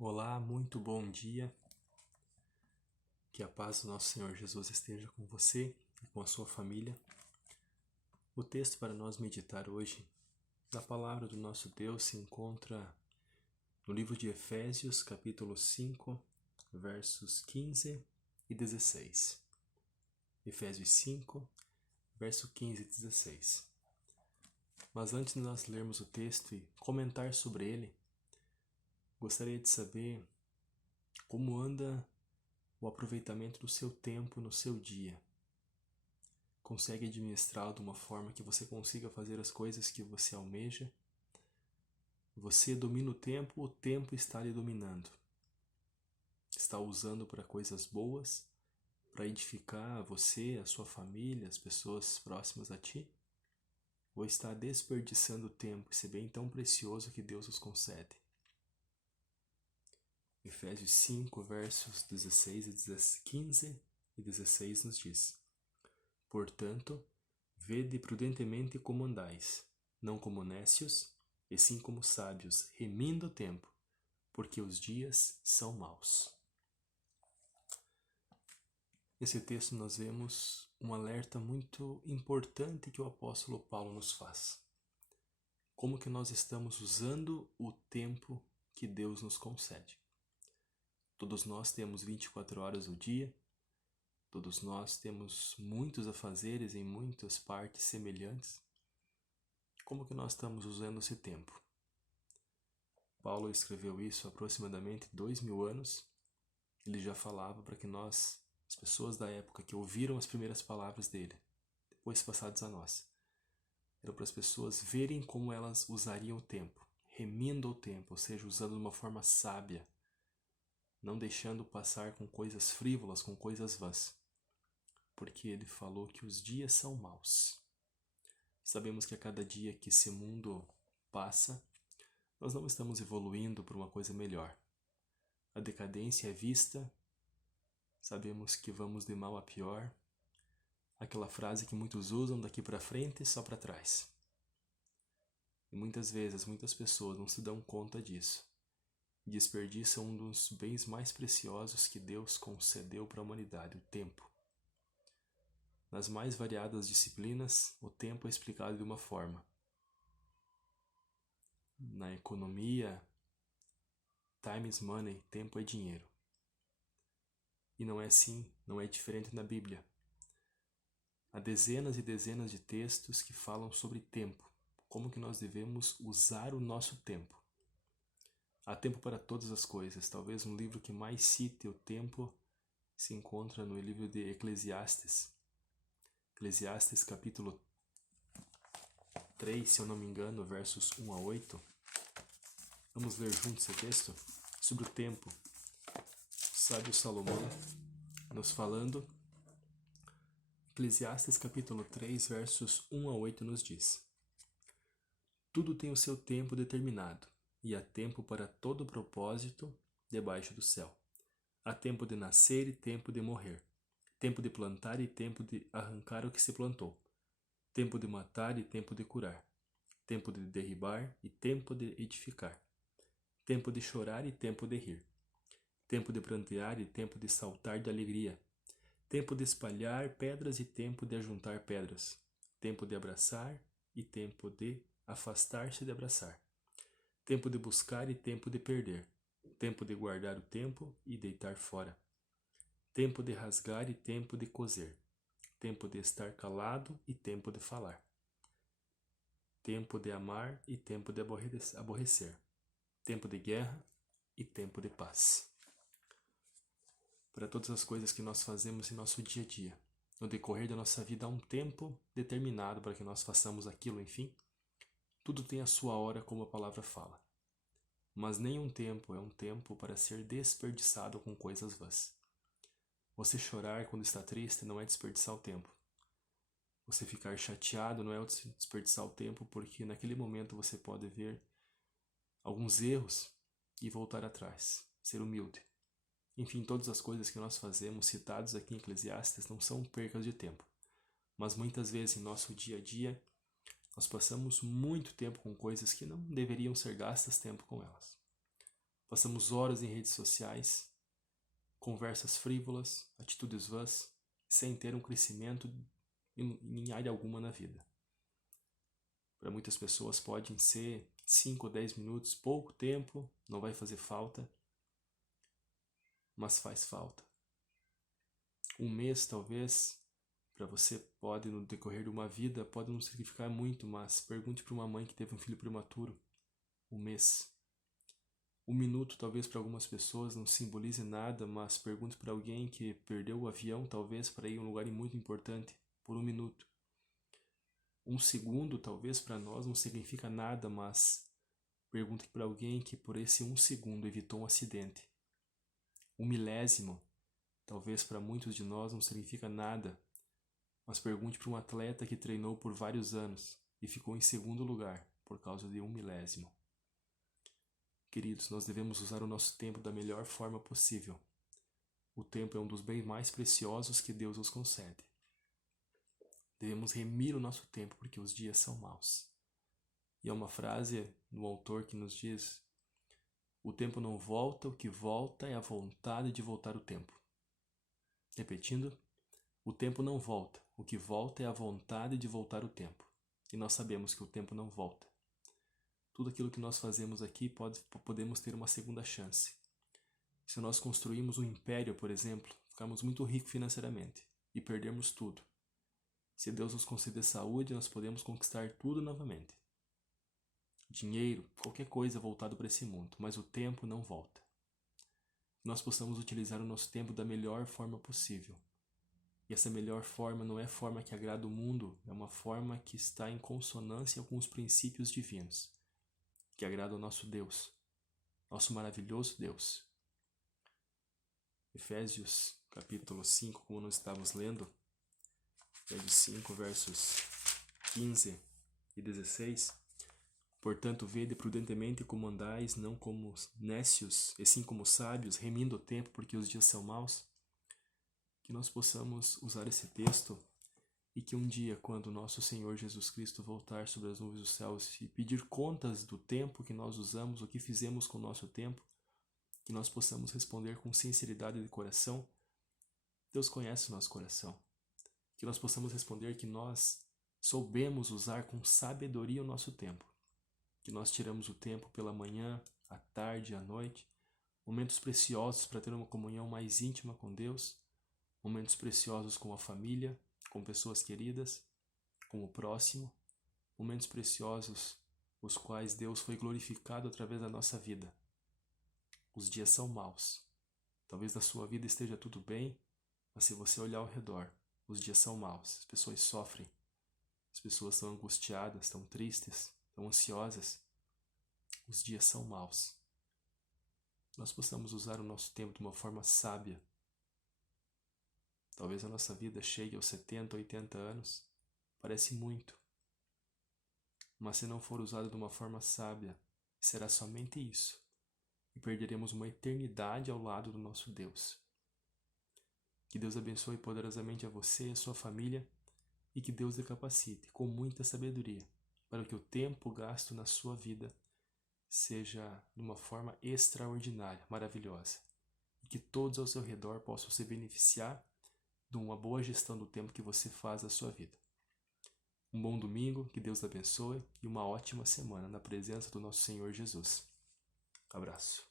Olá, muito bom dia. Que a paz do nosso Senhor Jesus esteja com você e com a sua família. O texto para nós meditar hoje, da palavra do nosso Deus, se encontra no livro de Efésios, capítulo 5, versos 15 e 16. Efésios 5, verso 15 e 16. Mas antes de nós lermos o texto e comentar sobre ele, gostaria de saber como anda o aproveitamento do seu tempo no seu dia. Consegue administrá-lo de uma forma que você consiga fazer as coisas que você almeja? Você domina o tempo está lhe dominando. Está usando para coisas boas, para edificar você, a sua família, as pessoas próximas a ti? Ou está desperdiçando o tempo, esse bem tão precioso que Deus nos concede? Efésios 5, versos 15 e 16 nos diz: Portanto, vede prudentemente como andais, não como nécios, e sim como sábios, remindo o tempo, porque os dias são maus. Nesse texto nós vemos um alerta muito importante que o apóstolo Paulo nos faz. Como que nós estamos usando o tempo que Deus nos concede. Todos nós temos 24 horas no dia, todos nós temos muitos afazeres em muitas partes semelhantes. Como que nós estamos usando esse tempo? Paulo escreveu isso há aproximadamente 2000 anos. Ele já falava para que nós, as pessoas da época que ouviram as primeiras palavras dele, depois passadas a nós, eram para as pessoas verem como elas usariam o tempo, remindo o tempo, ou seja, usando de uma forma sábia, não deixando passar com coisas frívolas, com coisas vãs, porque ele falou que os dias são maus. Sabemos que a cada dia que esse mundo passa, nós não estamos evoluindo para uma coisa melhor. A decadência é vista, sabemos que vamos de mal a pior. Aquela frase que muitos usam, daqui para frente, só para trás. E muitas vezes, muitas pessoas não se dão conta disso. E desperdiçam um dos bens mais preciosos que Deus concedeu para a humanidade, o tempo. Nas mais variadas disciplinas, o tempo é explicado de uma forma. Na economia, time is money, tempo é dinheiro. E não é assim, não é diferente na Bíblia. Há dezenas e dezenas de textos que falam sobre tempo, como que nós devemos usar o nosso tempo. Há tempo para todas as coisas. Talvez um livro que mais cite o tempo se encontra no livro de Eclesiastes. Eclesiastes capítulo 3, se eu não me engano, versos 1 a 8. Vamos ler juntos esse texto sobre o tempo. O sábio Salomão nos falando. Eclesiastes capítulo 3, versos 1 a 8 nos diz: Tudo tem o seu tempo determinado, e há tempo para todo propósito debaixo do céu. Há tempo de nascer e tempo de morrer, tempo de plantar e tempo de arrancar o que se plantou, tempo de matar e tempo de curar, tempo de derribar e tempo de edificar, tempo de chorar e tempo de rir, tempo de prantear e tempo de saltar de alegria, tempo de espalhar pedras e tempo de ajuntar pedras, tempo de abraçar e tempo de afastar-se de abraçar, tempo de buscar e tempo de perder, tempo de guardar o tempo e deitar fora, tempo de rasgar e tempo de coser, tempo de estar calado e tempo de falar, tempo de amar e tempo de aborrecer, tempo de guerra e tempo de paz. Para todas as coisas que nós fazemos em nosso dia a dia, no decorrer da nossa vida há um tempo determinado para que nós façamos aquilo, enfim. Tudo tem a sua hora, como a palavra fala. Mas nenhum tempo é um tempo para ser desperdiçado com coisas vãs. Você chorar quando está triste não é desperdiçar o tempo. Você ficar chateado não é desperdiçar o tempo, porque naquele momento você pode ver alguns erros e voltar atrás, ser humilde. Enfim, todas as coisas que nós fazemos, citadas aqui em Eclesiastes, não são percas de tempo. Mas muitas vezes em nosso dia a dia, nós passamos muito tempo com coisas que não deveriam ser gastas tempo com elas. Passamos horas em redes sociais, conversas frívolas, atitudes vãs, sem ter um crescimento em área alguma na vida. Para muitas pessoas podem ser 5 ou 10 minutos, pouco tempo, não vai fazer falta, mas faz falta. Um mês, talvez, para você pode, no decorrer de uma vida, pode não significar muito, mas pergunte para uma mãe que teve um filho prematuro, um mês. Um minuto, talvez, para algumas pessoas não simbolize nada, mas pergunte para alguém que perdeu o avião, talvez, para ir a um lugar muito importante, por um minuto. Um segundo, talvez, para nós não significa nada, mas pergunte para alguém que por esse um segundo evitou um acidente. Um milésimo, talvez para muitos de nós não significa nada, mas pergunte para um atleta que treinou por vários anos e ficou em segundo lugar por causa de um milésimo. Queridos, nós devemos usar o nosso tempo da melhor forma possível. O tempo é um dos bens mais preciosos que Deus nos concede. Devemos remir o nosso tempo porque os dias são maus. E há uma frase do autor que nos diz: o tempo não volta, o que volta é a vontade de voltar o tempo. Repetindo, o tempo não volta, o que volta é a vontade de voltar o tempo. E nós sabemos que o tempo não volta. Tudo aquilo que nós fazemos aqui podemos ter uma segunda chance. Se nós construímos um império, por exemplo, ficarmos muito ricos financeiramente e perdermos tudo. Se Deus nos conceder saúde, nós podemos conquistar tudo novamente. Dinheiro, qualquer coisa voltado para esse mundo, mas o tempo não volta. Nós possamos utilizar o nosso tempo da melhor forma possível. E essa melhor forma não é forma que agrada o mundo, é uma forma que está em consonância com os princípios divinos, que agrada ao nosso Deus, nosso maravilhoso Deus. Efésios capítulo 5, como nós estávamos lendo, Efésios 5, versos 15 e 16. Portanto, vede prudentemente como andais, não como nécios, e sim como sábios, remindo o tempo, porque os dias são maus. Que nós possamos usar esse texto e que um dia, quando o nosso Senhor Jesus Cristo voltar sobre as nuvens dos céus e pedir contas do tempo que nós usamos, o que fizemos com o nosso tempo, que nós possamos responder com sinceridade de coração. Deus conhece o nosso coração. Que nós possamos responder que nós soubemos usar com sabedoria o nosso tempo. Que nós tiramos o tempo pela manhã, à tarde, à noite, momentos preciosos para ter uma comunhão mais íntima com Deus, momentos preciosos com a família, com pessoas queridas, com o próximo, momentos preciosos os quais Deus foi glorificado através da nossa vida. Os dias são maus. Talvez na sua vida esteja tudo bem, mas se você olhar ao redor, os dias são maus. As pessoas sofrem, as pessoas estão angustiadas, estão tristes, estão ansiosas. Os dias são maus. Nós possamos usar o nosso tempo de uma forma sábia. Talvez a nossa vida chegue aos 70, 80 anos. Parece muito. Mas se não for usado de uma forma sábia, será somente isso. E perderemos uma eternidade ao lado do nosso Deus. Que Deus abençoe poderosamente a você e a sua família e que Deus lhe capacite com muita sabedoria para que o tempo gasto na sua vida seja de uma forma extraordinária, maravilhosa. E que todos ao seu redor possam se beneficiar de uma boa gestão do tempo que você faz da sua vida. Um bom domingo, que Deus lhe abençoe e uma ótima semana na presença do nosso Senhor Jesus. Abraço.